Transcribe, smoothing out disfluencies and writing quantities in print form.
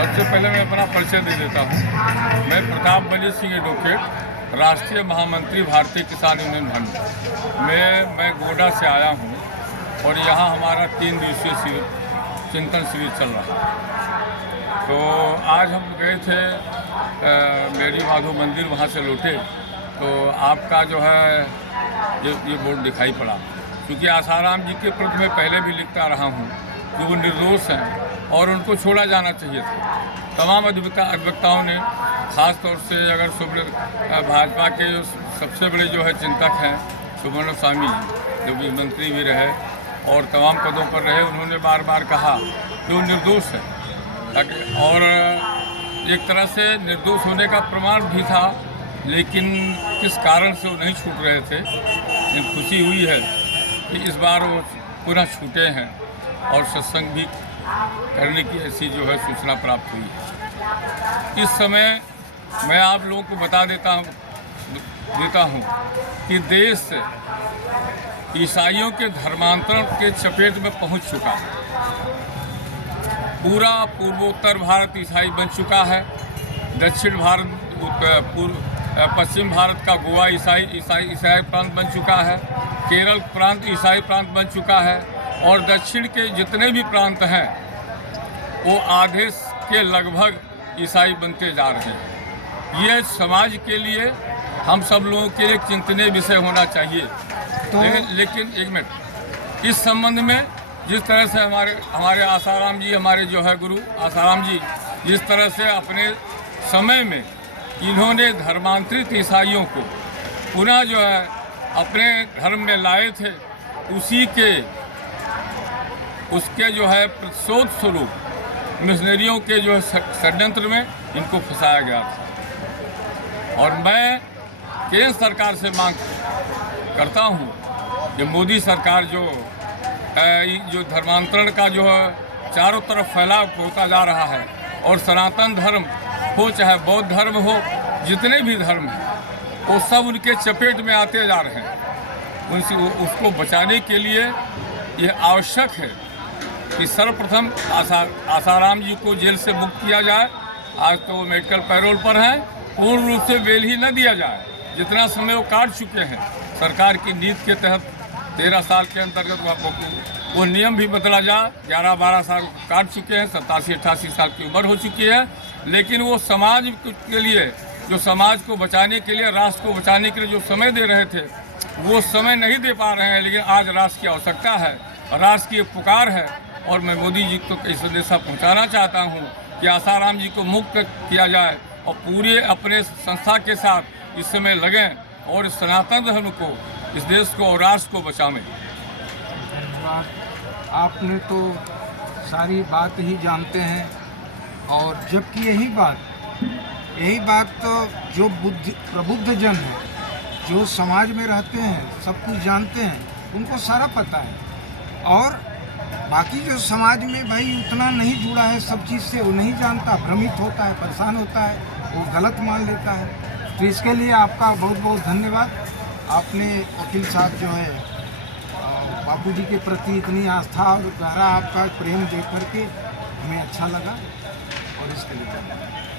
सबसे पहले मैं अपना परिचय दे देता हूँ। मैं प्रताप बली सिंह एडवोकेट, राष्ट्रीय महामंत्री भारतीय किसान यूनियन भंड। मैं गोडा से आया हूँ और यहाँ हमारा 3 दिवसीय चिंतन शिविर चल रहा है। तो आज हम गए थे मेरी माधव मंदिर, वहाँ से लौटे तो आपका जो है ये बोर्ड दिखाई पड़ा। क्योंकि आसाराम जी के प्रति मैं पहले भी लिखता रहा हूँ कि वो निर्दोष हैं और उनको छोड़ा जाना चाहिए था। तमाम अधिवक्ताओं ने, ख़ास तौर से अगर भाजपा के सबसे बड़े जो है चिंतक हैं सुब्रमण्यम स्वामी जी, जो भी मंत्री भी रहे और तमाम पदों पर रहे, उन्होंने बार बार कहा कि वो निर्दोष है। और एक तरह से निर्दोष होने का प्रमाण भी था, लेकिन किस कारण से वो नहीं छूट रहे थे। लेकिन खुशी हुई है कि इस बार वो पुनः छूटे हैं और सत्संग भी करने की ऐसी जो है सूचना प्राप्त हुई है। इस समय मैं आप लोगों को बता देता हूँ कि देश ईसाइयों के धर्मांतरण के चपेट में पहुँच चुका है। पूरा पूर्वोत्तर भारत ईसाई बन चुका है। दक्षिण भारत, पश्चिम भारत का गोवा ईसाई प्रांत बन चुका है। केरल प्रांत ईसाई प्रांत बन चुका है और दक्षिण के जितने भी प्रांत हैं वो आधे के लगभग ईसाई बनते जा रहे हैं। ये समाज के लिए, हम सब लोगों के लिए चिंतनीय विषय होना चाहिए। लेकिन एक मिनट, इस संबंध में जिस तरह से हमारे आसाराम जी, हमारे जो है गुरु आसाराम जी, जिस तरह से अपने समय में इन्होंने धर्मांतरित ईसाइयों को पुनः जो है अपने धर्म में लाए थे, उसके जो है प्रतिशोध स्वरूप मिशनरियों के जो है षड्यंत्र में इनको फंसाया गया था। और मैं केंद्र सरकार से मांग करता हूँ कि मोदी सरकार जो धर्मांतरण का जो है चारों तरफ फैलाव होता जा रहा है, और सनातन धर्म हो चाहे बौद्ध धर्म हो, जितने भी धर्म हैं वो सब उनके चपेट में आते जा रहे हैं। उसको बचाने के लिए ये आवश्यक है कि सर्वप्रथम आसाराम जी को जेल से मुक्त किया जाए। आज तो वो मेडिकल पैरोल पर हैं, पूर्ण रूप से बेल ही न दिया जाए। जितना समय वो काट चुके हैं सरकार की नीति के तहत, 13 साल के अंतर्गत वो नियम भी बदला जाए। 11-12 साल काट चुके हैं, 87-88 साल की उम्र हो चुकी है। लेकिन वो समाज के लिए, जो समाज को बचाने के लिए, राष्ट्र को बचाने के लिए जो समय दे रहे थे, वो समय नहीं दे पा रहे हैं। लेकिन आज राष्ट्र की आवश्यकता है, राष्ट्र की पुकार है, और मैं मोदी जी को इस संदेशा पहुंचाना चाहता हूं कि आसाराम जी को मुक्त किया जाए और पूरे अपने संस्था के साथ इस समय लगें और सनातन धर्म को, इस देश को और राष्ट्र को बचावें। आपने तो सारी बात ही जानते हैं, और जबकि यही बात तो जो प्रबुद्ध जन है, जो समाज में रहते हैं, सब कुछ जानते हैं, उनको सारा पता है। और बाकी जो समाज में भाई उतना नहीं जुड़ा है सब चीज़ से, वो नहीं जानता, भ्रमित होता है, परेशान होता है, वो गलत मान लेता है। तो इसके लिए आपका बहुत बहुत धन्यवाद। आपने वकील साहब जो है बापूजी के प्रति इतनी आस्था और गहरा आपका प्रेम देख करके हमें अच्छा लगा, और इसके लिए धन्यवाद।